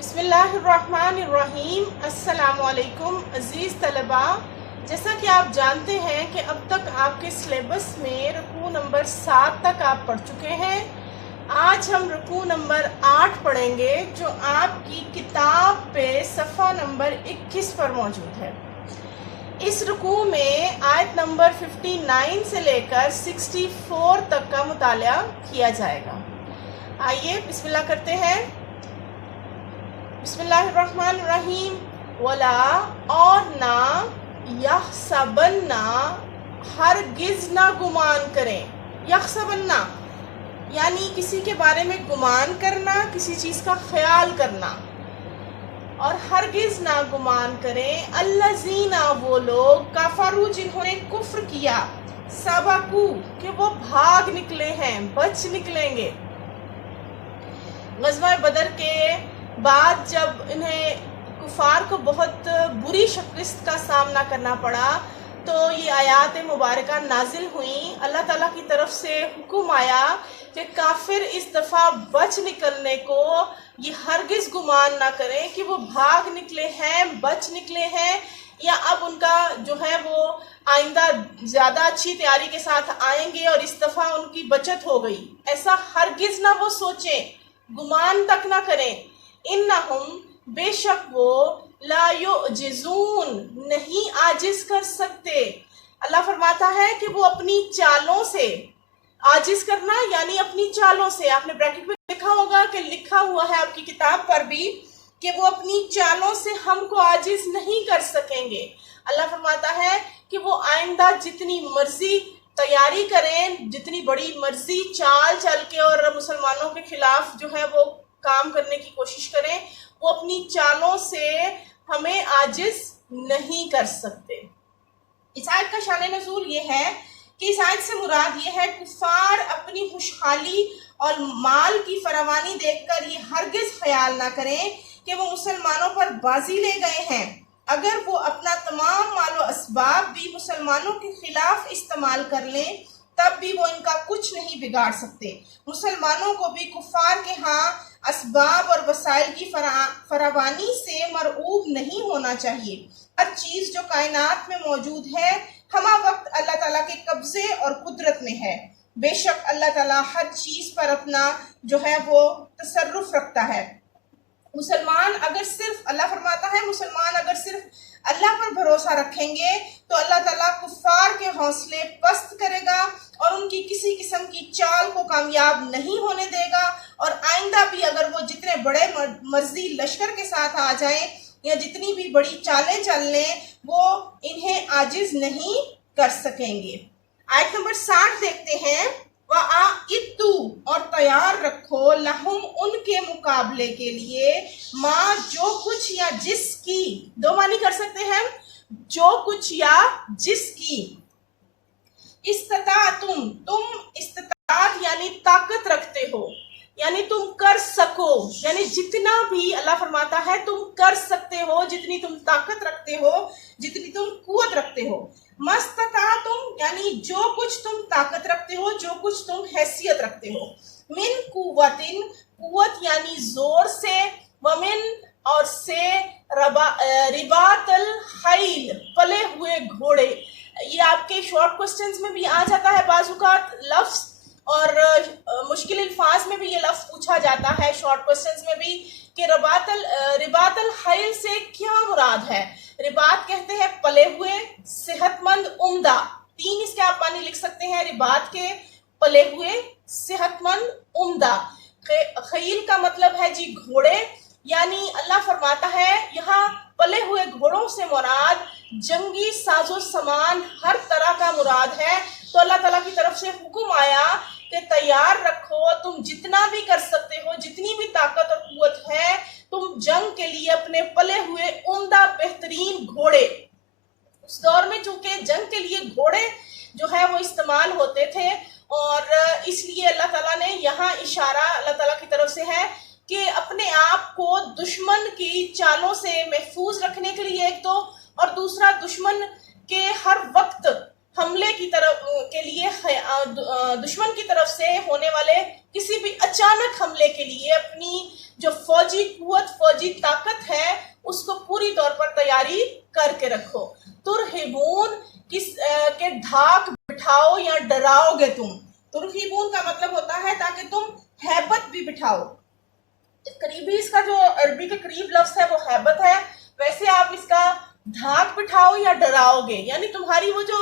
بسم اللہ الرحمن الرحیم۔ السلام علیکم عزیز طلبہ، جیسا کہ آپ جانتے ہیں کہ اب تک آپ کے سلیبس میں رکوع نمبر 7 تک آپ پڑھ چکے ہیں۔ آج ہم رکوع نمبر 8 پڑھیں گے جو آپ کی کتاب پہ صفحہ نمبر 21 پر موجود ہے۔ اس رکوع میں آیت نمبر 59 سے لے کر 64 تک کا مطالعہ کیا جائے گا۔ آئیے بسم اللہ کرتے ہیں۔ بسم اللہ الرحمن الرحیم۔ وَلَا اور نہ یحسبن ہرگز نہ گمان کریں۔ یحسبن یعنی کسی کے بارے میں گمان کرنا، کسی چیز کا خیال کرنا، اور ہرگز نہ گمان کریں الذین وہ لوگ کفروا جنہوں نے کفر کیا، سبقوا کہ وہ بھاگ نکلے ہیں، بچ نکلیں گے۔ غزوہ بدر کے بعد جب انہیں کفار کو بہت بری شکست کا سامنا کرنا پڑا تو یہ آیات مبارکہ نازل ہوئیں۔ اللہ تعالیٰ کی طرف سے حکم آیا کہ کافر اس دفعہ بچ نکلنے کو یہ ہرگز گمان نہ کریں کہ وہ بھاگ نکلے ہیں، بچ نکلے ہیں، یا اب ان کا جو ہے وہ آئندہ زیادہ اچھی تیاری کے ساتھ آئیں گے اور اس دفعہ ان کی بچت ہو گئی۔ ایسا ہرگز نہ وہ سوچیں، گمان تک نہ کریں۔ انہم بے شک وہ لا یعجزون نہیں عاجز کر سکتے۔ اللہ فرماتا ہے کہ وہ اپنی چالوں سے، عاجز کرنا یعنی اپنی چالوں سے، آپ نے بریکٹ میں لکھا ہوگا کہ لکھا ہوا ہے آپ کی کتاب پر بھی کہ وہ اپنی چالوں سے ہم کو عاجز نہیں کر سکیں گے۔ اللہ فرماتا ہے کہ وہ آئندہ جتنی مرضی تیاری کریں، جتنی بڑی مرضی چال چل کے اور مسلمانوں کے خلاف جو ہے وہ کام کرنے کی کوشش کریں، وہ اپنی چالوں سے ہمیں عاجز نہیں کر سکتے۔ اس آیت کا شان نزول یہ ہے کہ اس آیت سے مراد یہ ہے کفار اپنی خوشحالی اور مال کی فراوانی دیکھ کر یہ ہرگز خیال نہ کریں کہ وہ مسلمانوں پر بازی لے گئے ہیں۔ اگر وہ اپنا تمام مال و اسباب بھی مسلمانوں کے خلاف استعمال کر لیں تب بھی وہ ان کا کچھ نہیں بگاڑ سکتے۔ مسلمانوں کو بھی کفار کے ہاں اسباب اور وسائل کی فراوانی سے مرعوب نہیں ہونا چاہیے۔ ہر چیز جو کائنات میں موجود ہے ہمہ وقت اللہ تعالیٰ کے قبضے اور قدرت میں ہے۔ بے شک اللہ تعالیٰ ہر چیز پر اپنا جو ہے وہ تصرف رکھتا ہے۔ مسلمان اگر صرف، اللہ فرماتا ہے مسلمان اگر صرف اللہ پر بھروسہ رکھیں گے تو اللہ تعالیٰ کفار کے حوصلے پست کرے گا اور ان کی کسی قسم کی چال کو کامیاب نہیں ہونے دے گا، اور آئندہ بھی اگر وہ جتنے بڑے مرضی لشکر کے ساتھ آ جائیں یا جتنی بھی بڑی چالیں چل لیں وہ انہیں عاجز نہیں کر سکیں گے۔ آیت نمبر 60 دیکھتے ہیں۔ وَأَعِدُّوا اور تیار رکھو لہم ان کے مقابلے کے لیے ماں جو کچھ یا جس کی، دو معنی کر سکتے ہیں، جو کچھ یا جس کی، استطاعتم تم استطاعت یعنی طاقت رکھتے ہو، یعنی تم کر سکو، یعنی جتنا بھی اللہ فرماتا ہے تم کر سکتے ہو، جتنی تم طاقت رکھتے ہو، جتنی تم قوت رکھتے ہو۔ مستطاعتم یعنی جو کچھ تم طاقت رکھتے ہو، جو کچھ تم حیثیت رکھتے ہو۔ من قوتن قوت یعنی زور سے، ومن اور سے، رباط الخیل پلے ہوئے گھوڑے۔ یہ آپ کے شارٹ کوسچنز میں بھی آ جاتا ہے بعض اوقات لفظ، اور مشکل الفاظ میں بھی یہ لفظ پوچھا جاتا ہے شارٹ کوسچنز میں بھی کہ رباط الخیل سے کیا مراد ہے۔ رباط کہتے ہیں پلے ہوئے، صحت مند، عمدہ، تین اس کے آپ معنی لکھ سکتے ہیں رباط کے، پلے ہوئے، صحت مند، عمدہ۔ خیل کا مطلب ہے جی گھوڑے، یعنی اللہ فرماتا ہے یہاں پلے ہوئے گھوڑوں سے مراد جنگی ساز و سامان ہر طرح کا مراد ہے۔ تو اللہ تعالیٰ کی طرف سے حکم آیا کہ تیار رکھو، تم جتنا بھی کر سکتے ہو، جتنی بھی طاقت اور قوت ہے، تم جنگ کے لیے اپنے پلے ہوئے عمدہ بہترین گھوڑے۔ اس دور میں چونکہ جنگ کے لیے گھوڑے جو ہے وہ استعمال ہوتے تھے، اور اس لیے اللہ تعالیٰ نے یہاں اشارہ اللہ تعالیٰ کی طرف سے ہے کہ اپنے آپ کو دشمن کی چالوں سے محفوظ رکھنے کے لیے ایک تو، اور دوسرا دشمن کے ہر وقت حملے کی طرف کے لیے دشمن کی طرف سے ہونے والے کسی بھی اچانک حملے کے لیے اپنی جو فوجی قوت، فوجی طاقت ہے، اس کو پوری طور پر تیاری کر کے رکھو۔ ترہبون کہ دھاک بٹھاؤ یا ڈراؤ گے تم۔ ترہبون کا مطلب ہوتا ہے تاکہ تم ہیبت بھی بٹھاؤ۔ قریبی اس کا جو عربی کے قریب لفظ ہے وہ ہیبت ہے، ویسے آپ اس کا دھاک بٹھاؤ یا ڈراؤ گے، یعنی تمہاری وہ جو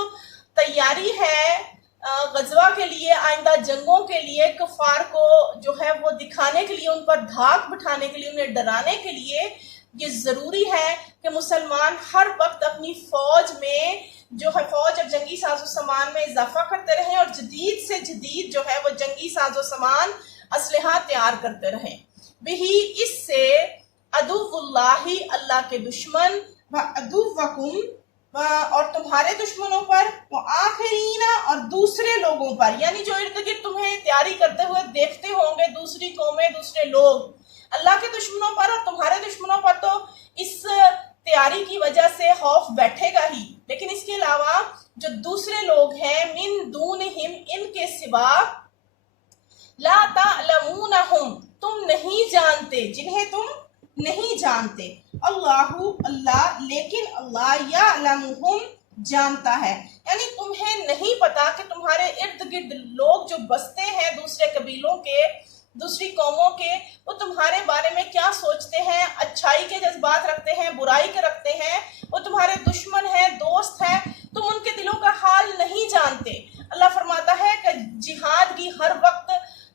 تیاری ہے غزوہ کے لیے، آئندہ جنگوں کے لیے، کفار کو جو ہے وہ دکھانے کے لیے، ان پر دھاک بٹھانے کے لیے، انہیں ڈرانے کے لیے یہ ضروری ہے کہ مسلمان ہر وقت اپنی فوج میں جو ہے فوج اور جنگی ساز و سامان میں اضافہ کرتے رہیں، اور جدید سے جدید جو ہے وہ جنگی ساز و سامان، اسلحہ تیار کرتے رہیں۔ بہی اس سے عدو اللہ اللہ کے دشمن، وعدوکم اور تمہارے دشمنوں پر، وآخرین اور دوسرے لوگوں پر، یعنی جو ارد گرد تمہیں تیاری کرتے ہوئے دیکھتے ہوں گے دوسری قومیں، دوسرے لوگ، اللہ کے دشمنوں پر اور تمہارے دشمنوں پر تو اس تیاری کی وجہ سے خوف بیٹھے گا ہی، لیکن اس کے علاوہ جو دوسرے لوگ ہیں، من دونہم ان کے سوا، لا تعلمونہم تم نہیں جانتے، جنہیں تم نہیں جانتے، اللہ لیکن اللہ یعلمہم جانتا ہے، یعنی تمہیں نہیں پتا کہ تمہارے ارد گرد لوگ جو بستے ہیں دوسرے قبیلوں کے، دوسری قوموں کے، وہ تمہارے بارے میں کیا سوچتے ہیں، اچھائی کے جذبات رکھتے ہیں، برائی کے رکھتے ہیں، وہ تمہارے دشمن ہیں، دوست ہیں، تم ان کے دلوں کا حال نہیں جانتے۔ اللہ فرماتا ہے کہ جہاد کی ہر وقت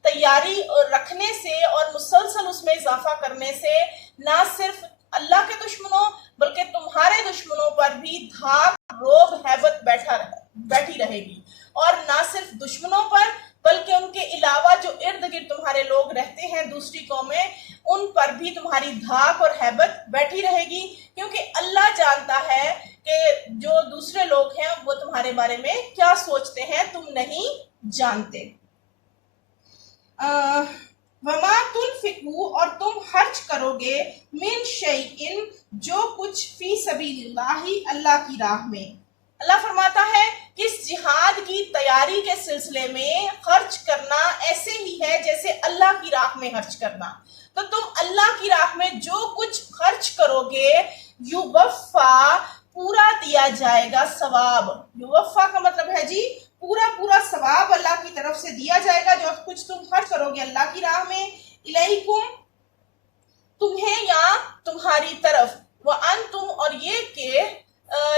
تیاری رکھنے سے اور مسلسل اس میں اضافہ کرنے سے نہ صرف اللہ کے دشمنوں بلکہ تمہارے دشمنوں پر بھی دھاک، روب، ہیبت بیٹھی رہے گی، اور نہ صرف دشمنوں پر بلکہ ان کے علاوہ جو ارد گرد تمہارے لوگ رہتے ہیں دوسری قومیں، ان پر بھی تمہاری دھاک اور ہیبت بیٹھی رہے گی، کیونکہ اللہ جانتا ہے کہ جو دوسرے لوگ ہیں وہ تمہارے بارے میں کیا سوچتے ہیں، تم نہیں جانتے۔ وما تنفقو اور تم خرچ کرو گے، من شیئن جو کچھ، فی سبیل اللہ اللہ کی راہ میں۔ اللہ فرماتا ہے کہ اس جہاد کی تیاری کے سلسلے میں خرچ کرنا ایسے ہی ہے جیسے اللہ کی راہ میں خرچ کرنا، تو تم اللہ کی راہ میں جو کچھ خرچ کرو گے، یوفا پورا دیا جائے گا ثواب۔ یوفا کا مطلب ہے جی پورا ثواب اللہ کی طرف سے دیا جائے گا، جو کچھ تم خرچ کرو گے اللہ کی راہ میں، الیکم تمہیں یا تمہاری طرف، وانتم اور یہ کہ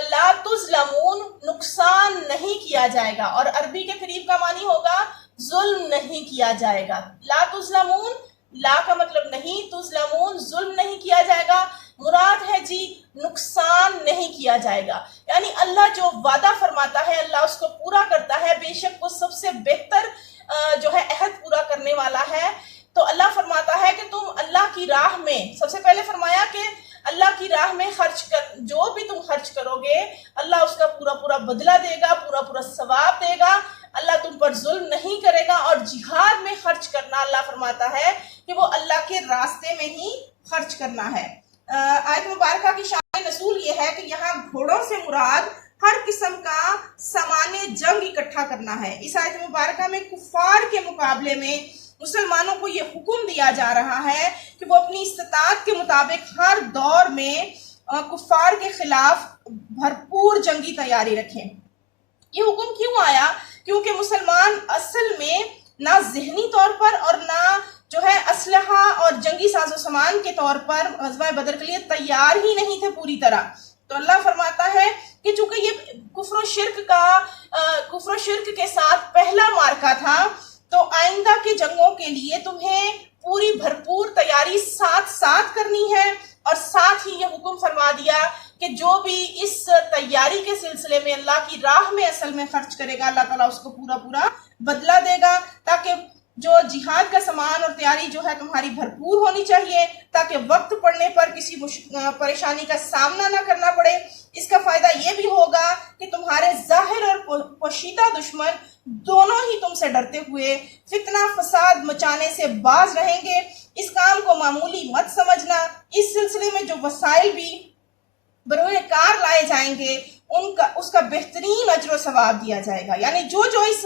لا تظلمون نقصان نہیں کیا جائے گا، اور عربی کے قریب کا معنی ہوگا ظلم نہیں کیا جائے گا۔ لا تظلمون، لا کا مطلب نہیں، تظلمون ظلم نہیں کیا جائے گا، مراد ہے جی نقصان نہیں کیا جائے گا، یعنی اللہ جو وعدہ فرماتا ہے اللہ اس کو پورا کرتا ہے، بے شک وہ سب سے بہتر جو ہے عہد پورا کرنے والا ہے۔ تو اللہ فرماتا ہے کہ تم اللہ کی راہ میں، سب سے پہلے فرمایا کہ اللہ کی راہ میں جو بھی تم خرچ کرو گے اللہ اس کا پورا بدلہ دے گا، پورا ثواب دے گا، اللہ تم پر ظلم نہیں کرے گا، اور جہاد میں خرچ کرنا اللہ فرماتا ہے کہ وہ اللہ کے راستے میں ہی خرچ کرنا ہے۔ آیت مبارکہ کی شان نزول یہ ہے کہ یہاں گھوڑوں سے مراد ہر قسم کا سامان جنگ اکٹھا کرنا ہے۔ اس آیت مبارکہ میں کفار کے مقابلے میں مسلمانوں کو یہ حکم دیا جا رہا ہے کہ وہ اپنی استطاعت کے مطابق ہر دور میں کفار کے خلاف بھرپور جنگی تیاری رکھیں۔ یہ حکم کیوں آیا؟ کیونکہ مسلمان اصل میں نہ ذہنی طور پر اور نہ جو ہے اسلحہ اور جنگی ساز و سامان کے طور پر غزوہ بدر کے لیے تیار ہی نہیں تھے پوری طرح۔ تو اللہ فرماتا ہے کہ چونکہ یہ کفر و شرک کے ساتھ پہلا مارکہ تھا، تو آئندہ کے جنگوں کے لیے تمہیں پوری بھرپور تیاری ساتھ کرنی ہے، اور ساتھ ہی یہ حکم فرما دیا کہ جو بھی اس تیاری کے سلسلے میں اللہ کی راہ میں اصل میں خرچ کرے گا اللہ تعالیٰ اس کو پورا بدلہ دے گا، تاکہ جو جہاد کا سامان اور تیاری جو ہے تمہاری بھرپور ہونی چاہیے، تاکہ وقت پڑنے پر کسی پریشانی کا سامنا نہ کرنا پڑے۔ اس کا فائدہ یہ بھی ہوگا کہ تمہارے ظاہر اور پوشیدہ دشمن دونوں ہی تم سے ڈرتے ہوئے فتنہ فساد مچانے سے باز رہیں گے۔ اس کام کو معمولی مت سمجھنا، اس سلسلے میں جو وسائل بھی بروئے کار لائے جائیں گے اس کا بہترین اجر و ثواب دیا جائے گا، یعنی جو اس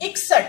61।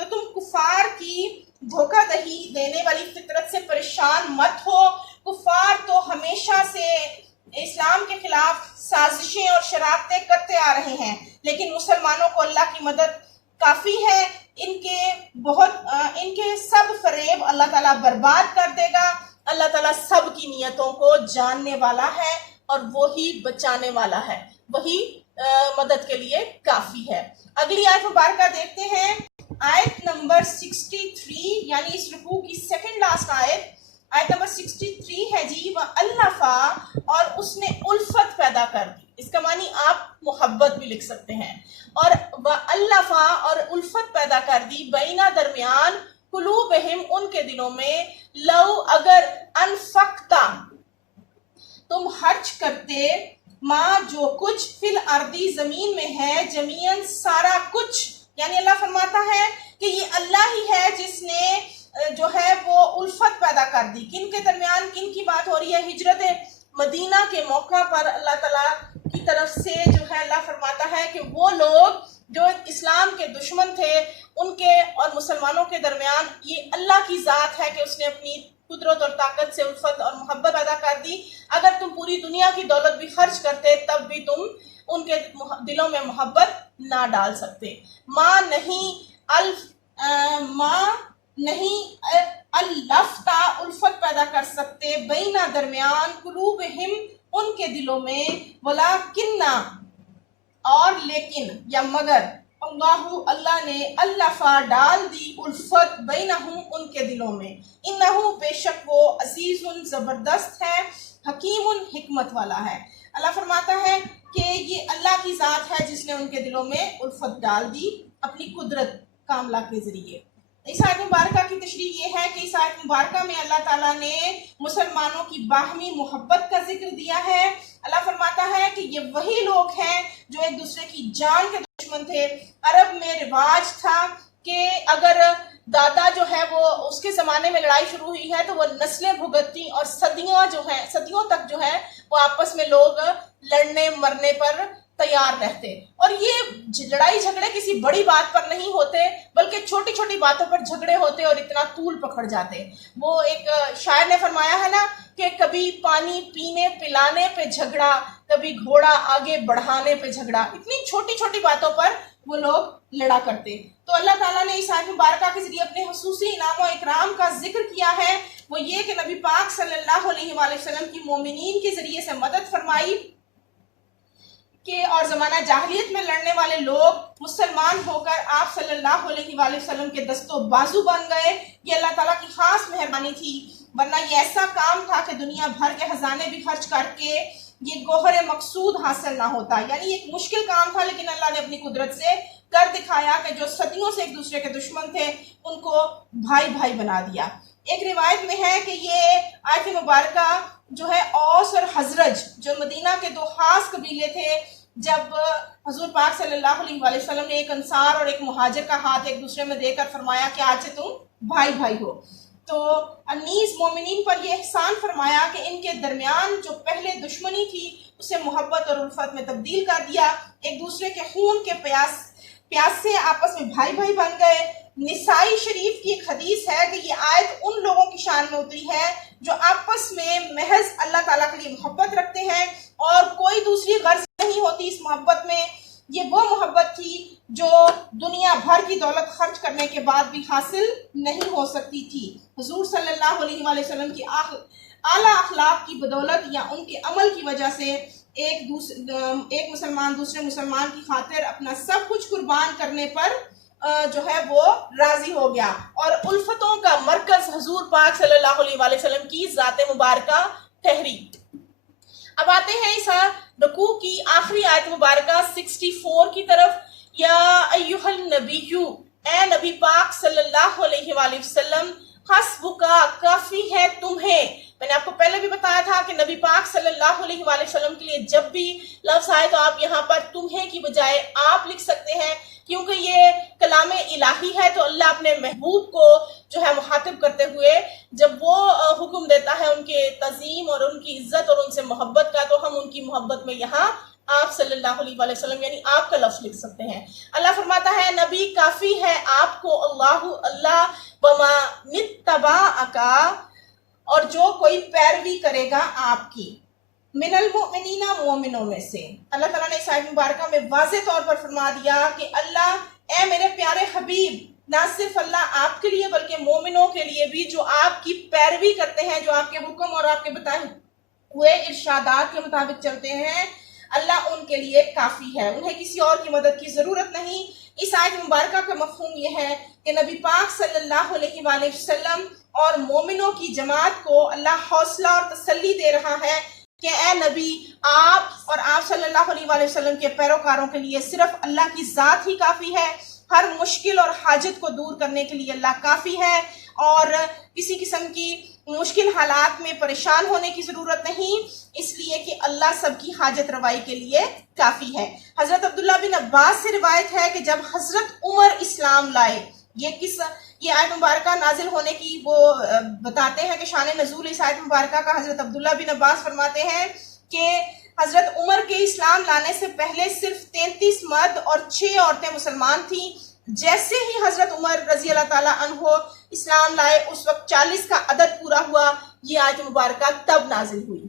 تو تم کفار کی دھوکہ دہی دینے والی فطرت سے پریشان مت ہو. کفار تو ہمیشہ سے اسلام کے خلاف سازشیں اور شرارتیں کرتے آ رہے ہیں، لیکن مسلمانوں کو اللہ کی مدد کافی ہے. ان کے سب فریب اللہ تعالیٰ برباد کر دے گا. اللہ تعالیٰ سب کی نیتوں کو جاننے والا ہے اور وہی بچانے والا ہے، وہی مدد کے لیے کافی ہے. اگلی آیت مبارکہ دیکھتے ہیں، آیت نمبر 63، یعنی اس رکوع کی سیکنڈ لاسٹ آیت نمبر 63 ہے جی. وَأَلَّفَ، اور اس نے الفت پیدا کر دی. اس کا معنی آپ محبت بھی لکھ سکتے ہیں. اور وَأَلَّفَ، اور الفت پیدا کر دی، بینہ درمیان، قلوبہم ان کے دلوں میں، لو اگر، انفقتا تم خرچ کرتے، ماں جو کچھ، فی الارضی زمین میں ہے، جمیعاً سارا کچھ. یعنی اللہ فرماتا ہے کہ یہ اللہ ہی ہے جس نے جو ہے وہ الفت پیدا کر دی. کن کے درمیان، کن کی بات ہو رہی ہے؟ ہجرت مدینہ کے موقع پر اللہ تعالیٰ کی طرف سے جو ہے اللہ فرماتا ہے کہ وہ لوگ جو اسلام کے دشمن تھے ان کے اور مسلمانوں کے درمیان یہ اللہ کی ذات ہے کہ اس نے اپنی قدرت اور طاقت سے الفت اور محبت پیدا کر دی. اگر تم پوری دنیا کی دولت بھی خرچ کرتے تب بھی تم ان کے دلوں میں محبت نہ ڈال سکتے. ماں نہیں الفتا الفت پیدا کر سکتے، بینہ درمیان، قلوبہم ان کے دلوں میں، ولیکنہ اور لیکن یا مگر، اللہ نے الفا ڈال دی الفت بینہم ان کے دلوں میں. انہو بے شک وہ عزیز زبردست ہے، حکیم حکمت والا ہے. اللہ فرماتا ہے کہ یہ اللہ کی ذات ہے جس نے ان کے دلوں میں الفت ڈال دی اپنی قدرت کاملہ کے ذریعے. اس آیت مبارکہ کی تشریح یہ ہے کہ اس آیت مبارکہ میں اللہ تعالیٰ نے مسلمانوں کی باہمی محبت کا ذکر دیا ہے. اللہ فرماتا ہے کہ یہ وہی لوگ ہیں جو ایک دوسرے کی جان کے دشمن تھے. عرب میں رواج تھا کہ اگر دادا جو ہے وہ اس کے زمانے میں لڑائی شروع ہوئی ہے تو وہ نسلیں بھگتتی اور صدیوں تک جو ہے وہ آپس میں لوگ لڑنے مرنے پر تیار رہتے. اور یہ لڑائی جھگڑے کسی بڑی بات پر نہیں ہوتے بلکہ چھوٹی چھوٹی باتوں پر جھگڑے ہوتے اور اتنا طول پکڑ جاتے. وہ ایک شاعر نے فرمایا ہے نا کہ کبھی پانی پینے پلانے پہ جھگڑا، کبھی گھوڑا آگے بڑھانے پہ جھگڑا. اتنی چھوٹی چھوٹی باتوں پر وہ لوگ لڑا کرتے. تو اللہ تعالیٰ نے اس آیت مبارکہ کے ذریعے اپنے خصوصی انعام و اکرام کا ذکر کیا ہے، وہ یہ کہ نبی پاک صلی اللہ علیہ وآلہ وسلم کی مومنین کے ذریعے سے مدد فرمائی کہ اور زمانہ جاہلیت میں لڑنے والے لوگ مسلمان ہو کر آپ صلی اللہ علیہ وآلہ وسلم کے دست و بازو بن گئے. یہ اللہ تعالیٰ کی خاص مہربانی تھی، ورنہ یہ ایسا کام تھا کہ دنیا بھر کے خزانے بھی خرچ کر کے یہ گوہر مقصود حاصل نہ ہوتا. یعنی ایک مشکل کام تھا لیکن اللہ نے اپنی قدرت سے کر دکھایا کہ جو صدیوں سے ایک دوسرے کے دشمن تھے ان کو بھائی بھائی بنا دیا. ایک روایت میں ہے کہ یہ آیت مبارکہ جو ہے اوس اور حزرج جو مدینہ کے دو خاص قبیلے تھے، جب حضور پاک صلی اللہ علیہ وآلہ وسلم نے ایک انصار اور ایک مہاجر کا ہاتھ ایک دوسرے میں دے کر فرمایا کہ آج سے تم بھائی بھائی ہو، تو انیس مومنین پر یہ احسان فرمایا کہ ان کے درمیان جو پہلے دشمنی تھی اسے محبت اور الفت میں تبدیل کر دیا. ایک دوسرے کے خون کے پیاس سے آپس میں بھائی بھائی بن گئے. نسائی شریف کی ایک حدیث ہے کہ یہ آیت ان لوگوں کی شان میں اتری ہے جو آپس میں محض اللہ تعالیٰ کے لیے محبت رکھتے ہیں اور کوئی دوسری غرض نہیں ہوتی اس محبت میں. یہ وہ محبت تھی جو دنیا بھر کی دولت خرچ کرنے کے بعد بھی حاصل نہیں ہو سکتی تھی. حضور صلی اللہ علیہ وآلہ وسلم کی اعلیٰ اخلاق کی بدولت یا ان کے عمل کی وجہ سے ایک مسلمان دوسرے مسلمان کی خاطر اپنا سب کچھ قربان کرنے پر جو ہے وہ راضی ہو گیا، اور الفتوں کا مرکز حضور پاک صلی اللہ علیہ وآلہ وسلم کی ذات مبارکہ ٹھہری. اب آتے ہیں اس رکوع کی آخری آیت مبارکہ 64 کی طرف. یا ایھا النبی، اے نبی پاک صلی اللہ علیہ وآلہ وسلم، حسبکا کافی ہے تمہیں. میں نے آپ کو پہلے بھی بتایا تھا کہ نبی پاک صلی اللہ علیہ وآلہ وسلم کے لیے جب بھی لفظ آئے تو آپ یہاں پر تمہیں کی بجائے آپ لکھ سکتے ہیں، کیونکہ یہ کلام الہی ہے. تو اللہ اپنے محبوب کو جو ہے مخاطب کرتے ہوئے جب وہ حکم دیتا ہے ان کے تعظیم اور ان کی عزت اور ان سے محبت کا، تو ہم ان کی محبت میں یہاں آپ صلی اللہ علیہ وآلہ وسلم یعنی آپ کا لفظ لکھ سکتے ہیں۔ اللہ فرماتا ہے نبی کافی ہے آپ کو اللہ وما نتبعک، اور جو کوئی پیروی کرے گا آپ کی، من المؤمنین مومنوں میں سے۔ اللہ تعالیٰ نے اس آیت مبارکہ میں واضح طور پر فرما دیا کہ اللہ، اے میرے پیارے حبیب، نہ صرف اللہ آپ کے لیے بلکہ مومنوں کے لیے بھی جو آپ کی پیروی کرتے ہیں، جو آپ کے حکم اور آپ کے بتائے ہوئے ارشادات کے مطابق چلتے ہیں، اللہ ان کے لیے کافی ہے، انہیں کسی اور کی مدد کی ضرورت نہیں۔ اس آیت مبارکہ کا مفہوم یہ ہے کہ نبی پاک صلی اللہ علیہ وآلہ وسلم اور مومنوں کی جماعت کو اللہ حوصلہ اور تسلی دے رہا ہے کہ اے نبی، آپ اور آپ صلی اللہ علیہ وآلہ وسلم کے پیروکاروں کے لیے صرف اللہ کی ذات ہی کافی ہے، ہر مشکل اور حاجت کو دور کرنے کے لیے اللہ کافی ہے، اور کسی قسم کی مشکل حالات میں پریشان ہونے کی ضرورت نہیں، اس لیے کہ اللہ سب کی حاجت روائی کے لیے کافی ہے۔ حضرت عبداللہ بن عباس سے روایت ہے کہ جب حضرت عمر اسلام لائے، یہ آیت مبارکہ نازل ہونے کی وہ بتاتے ہیں کہ شان نزول اس آیت مبارکہ کا حضرت عبداللہ بن عباس فرماتے ہیں کہ حضرت عمر کے اسلام لانے سے پہلے صرف 33 مرد اور 6 عورتیں مسلمان تھیں۔ جیسے ہی حضرت عمر رضی اللہ تعالیٰ عنہ اسلام لائے، اس وقت 40 کا عدد پورا ہوا، یہ آیت مبارکہ تب نازل ہوئی۔